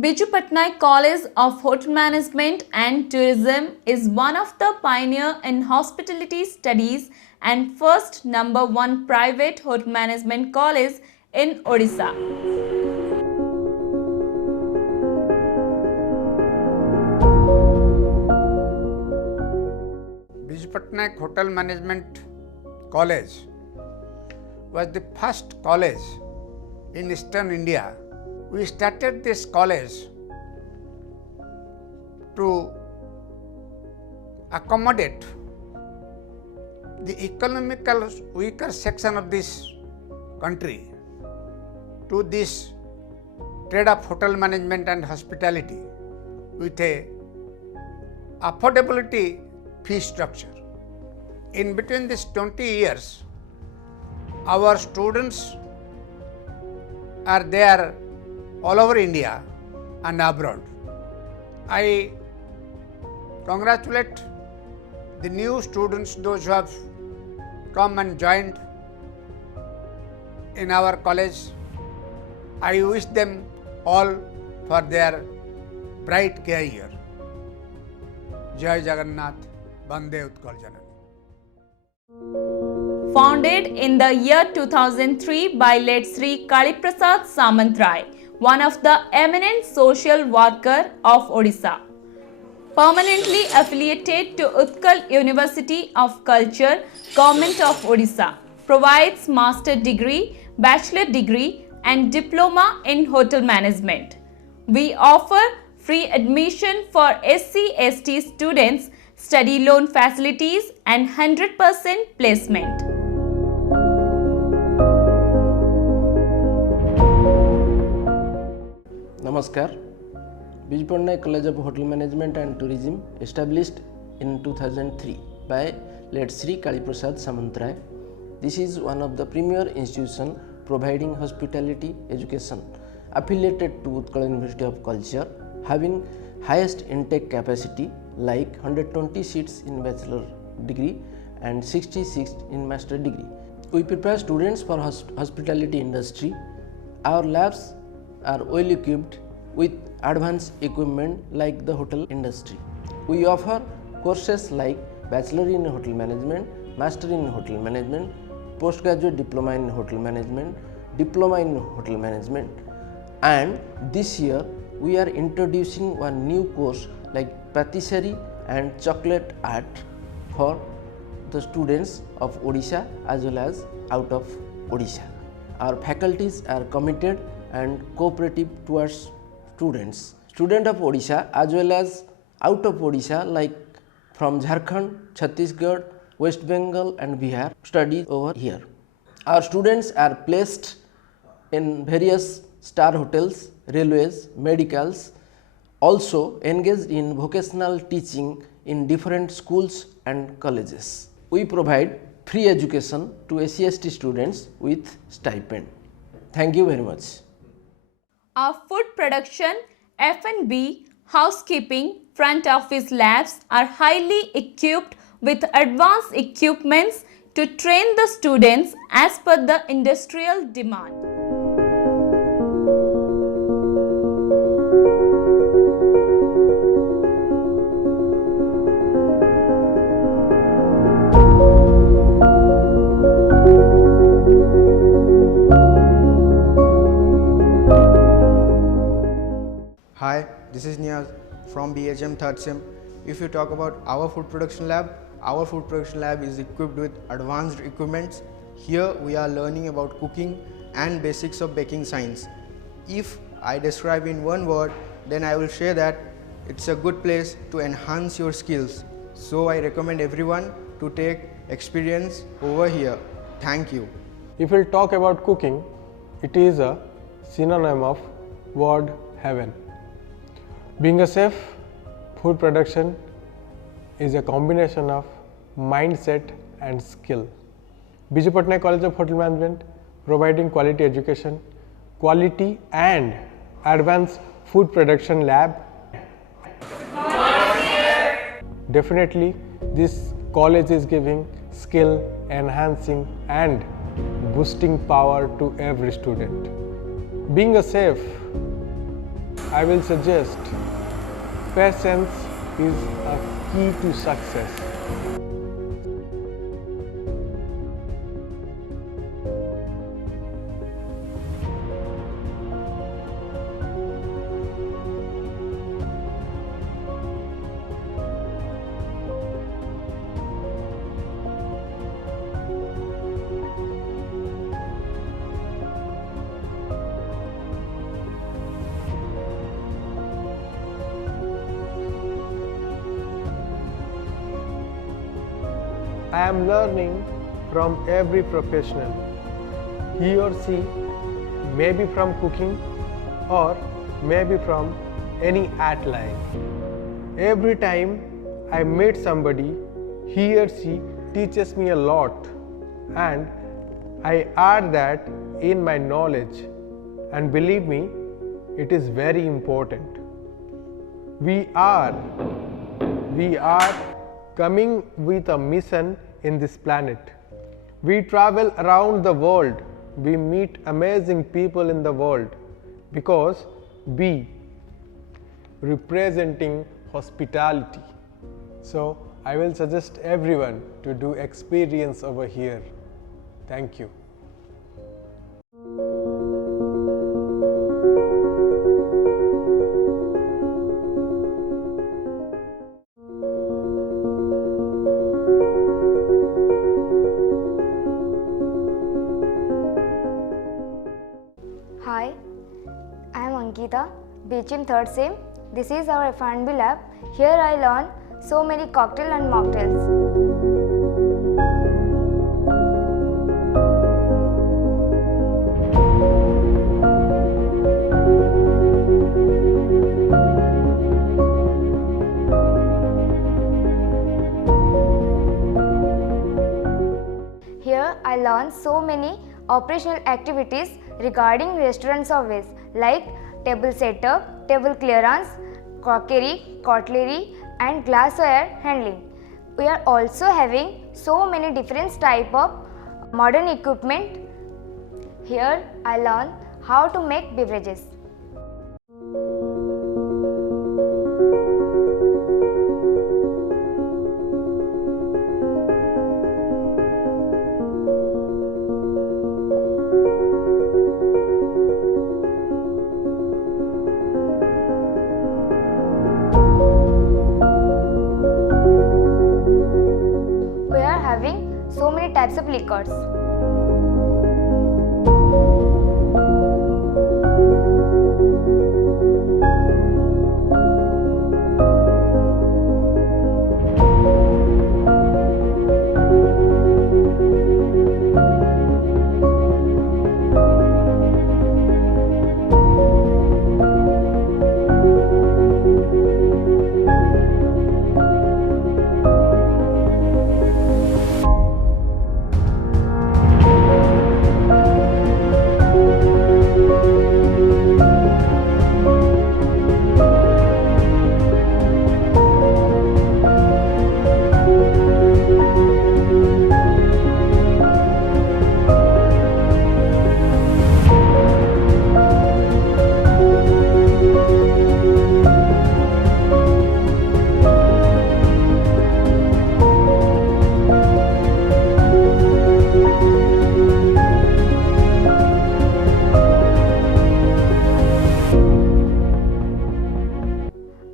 Biju Patnaik College of Hotel Management and Tourism is one of the pioneer in hospitality studies and first #1 private hotel management college in Odisha. Biju Patnaik Hotel Management College was the first college in Eastern India. We started this college to accommodate the economical weaker section of this country to this trade of hotel management and hospitality with a affordability fee structure. In between these 20 years, our students are there all over India and abroad. I congratulate the new students, those who have come and joined in our college. I wish them all for their bright career. Jai Jagannath, Bande Utkal Janani. Founded in the year 2003 by late Sri Kaliprasad Samantrai, one of the eminent social worker of Odisha. Permanently affiliated to Utkal University of Culture, Government of Odisha, provides master degree, bachelor degree and diploma in hotel management. We offer free admission for SC/ST students, study loan facilities and 100% placement. Namaskar. Biju Patnaik College of Hotel Management and Tourism established in 2003 by late Sri Kaliprasad Samantrai. This is one of the premier institutions providing hospitality education affiliated to Utkal University of Culture, having highest intake capacity like 120 seats in bachelor degree and 66 in master degree. We prepare students for hospitality industry. Our labs are well equipped with advanced equipment like the hotel industry. We offer courses like Bachelor in Hotel Management, Master in Hotel Management, Postgraduate Diploma in Hotel Management, Diploma in Hotel Management, and this year we are introducing one new course like Patisserie and Chocolate Art for the students of Odisha as well as out of Odisha. Our faculties are committed and cooperative towards students. Students of Odisha as well as out of Odisha like from Jharkhand, Chhattisgarh, West Bengal and Bihar study over here. Our students are placed in various star hotels, railways, medicals, also engaged in vocational teaching in different schools and colleges. We provide free education to SC/ST students with stipend. Thank you very much. Our food production, F&B, housekeeping, front office labs are highly equipped with advanced equipments to train the students as per the industrial demand. Hi, this is Niyaz from BHM 3rd Sem. If you talk about our food production lab is equipped with advanced equipments. Here we are learning about cooking and basics of baking science. If I describe in one word, then I will say that it's a good place to enhance your skills. So I recommend everyone to take experience over here. Thank you. If we'll talk about cooking, it is a synonym of word heaven. Being a chef, food production is a combination of mindset and skill. Biju Patnaik College of Hotel Management providing quality education, quality and advanced food production lab. Definitely this college is giving skill enhancing and boosting power to every student. Being a chef I will suggest patience is a key to success. I am learning from every professional. He or she may be from cooking or maybe from any art line. Every time I meet somebody, he or she teaches me a lot, and I add that in my knowledge, and believe me, it is very important. We are coming with a mission in this planet. We travel around the world. We meet amazing people in the world because we representing hospitality. So I will suggest everyone to do experience over here. Thank you. Hi, I am Ankita, BHM 3rd Sem. This is our F&B lab. Here I learn so many cocktail and mocktails. Here I learn so many operational activities regarding restaurant service like table setup, table clearance, crockery, cutlery and glassware handling. We are also having so many different type of modern equipment. Here I learn how to make beverages. We are having so many types of liquors.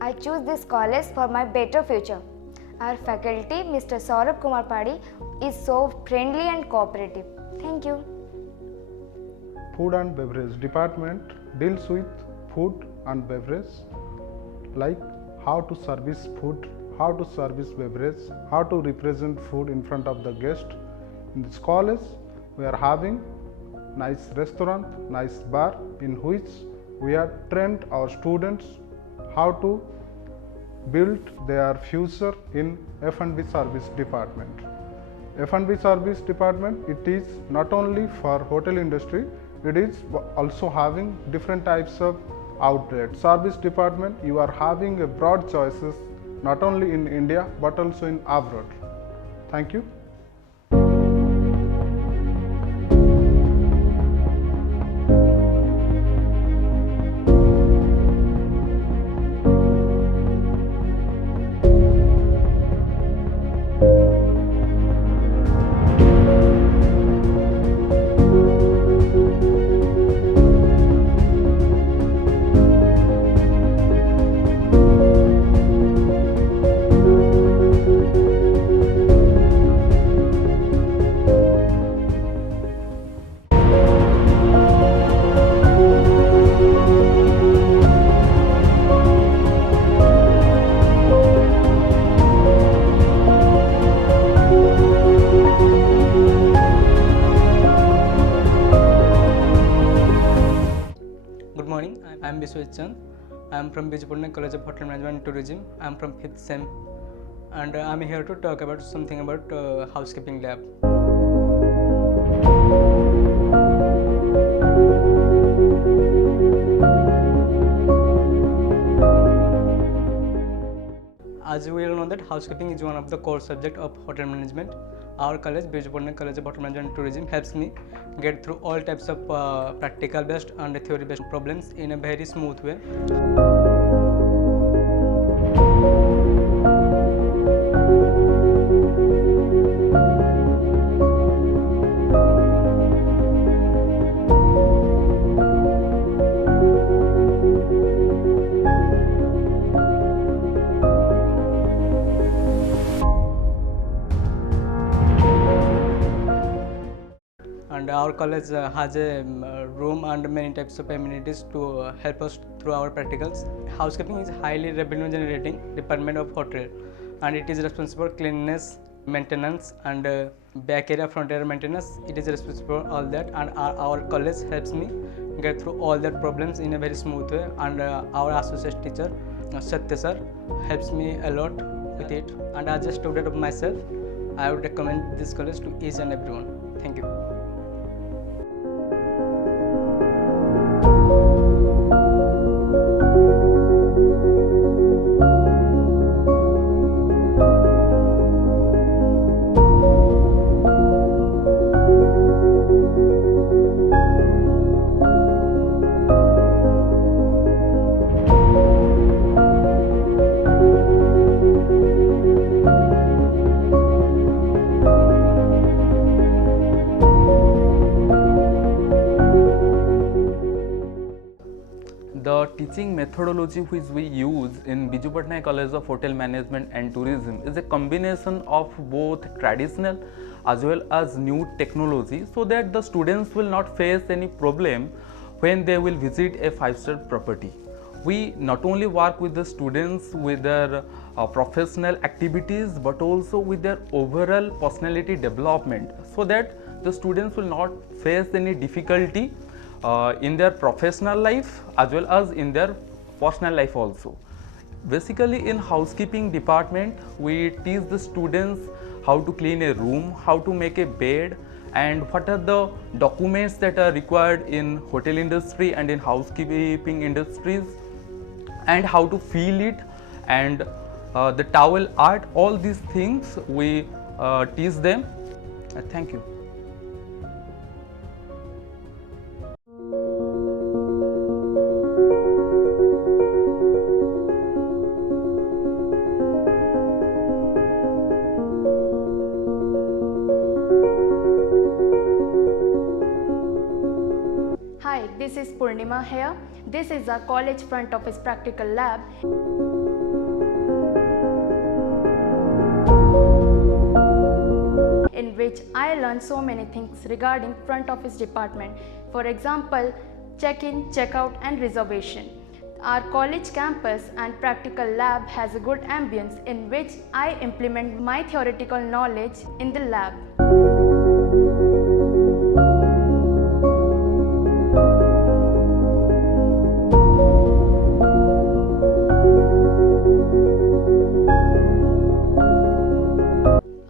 I choose this college for my better future. Our faculty, Mr. Saurabh Kumar Padi, is so friendly and cooperative. Thank you. Food and Beverage Department deals with food and beverage, like how to service food, how to service beverage, how to represent food in front of the guest. In this college, we are having nice restaurant, nice bar, in which we have trained our students how to build their future in F&B service department. F&B service department, it is not only for hotel industry, it is also having different types of outlets. Service department, you are having a broad choices not only in India but also in abroad. Thank you. I am from Bijpurne College of Hotel Management and Tourism. I am from 5th SEM, and I am here to talk about something about housekeeping lab. As we all know that housekeeping is one of the core subject of hotel management. Our college, Bijpurne College of Hotel Management and Tourism, helps me get through all types of practical based and theory based problems in a very smooth way. And our college has a room and many types of amenities to help us through our practicals. Housekeeping is highly revenue generating department of hotel, and it is responsible for cleanliness, maintenance, and back area, front area maintenance. It is responsible for all that, and our college helps me get through all that problems in a very smooth way. And our associate teacher Satya sir helps me a lot with it. And as a student of myself, I would recommend this college to each and everyone. Thank you. The teaching methodology which we use in Biju Patnaik College of Hotel Management and Tourism is a combination of both traditional as well as new technology, so that the students will not face any problem when they will visit a 5-star property. We not only work with the students with their professional activities, but also with their overall personality development, so that the students will not face any difficulty in their professional life as well as in their personal life also. Basically, in housekeeping department, we teach the students how to clean a room, how to make a bed, and what are the documents that are required in hotel industry and in housekeeping industries, and how to feel it, and the towel art. All these things we teach them. Thank you. Hi, this is Purnima here. This is our college front office practical lab. In which I learned so many things regarding front office department. For example, check-in, check-out and reservation. Our college campus and practical lab has a good ambience in which I implement my theoretical knowledge in the lab.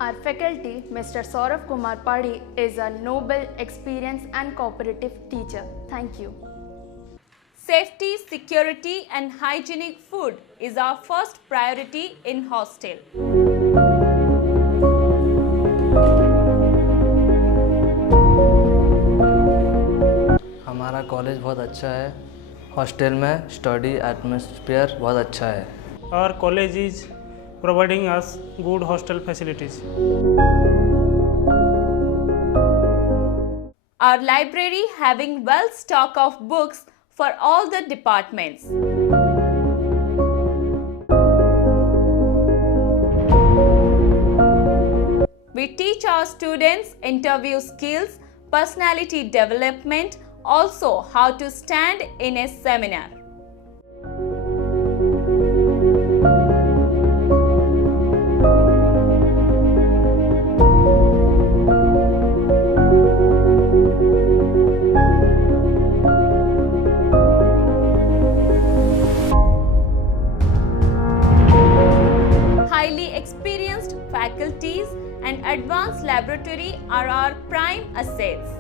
Our faculty, Mr. Saurav Kumar Padi, is a noble, experienced and cooperative teacher. Thank you. Safety, security and hygienic food is our first priority in hostel. हमारा college बहुत अच्छा है. Hostel में study atmosphere बहुत अच्छा है. Our college is providing us good hostel facilities. Our library having well stock of books for all the departments. We teach our students interview skills, personality development, also how to stand in a seminar. laboratory are our prime assets.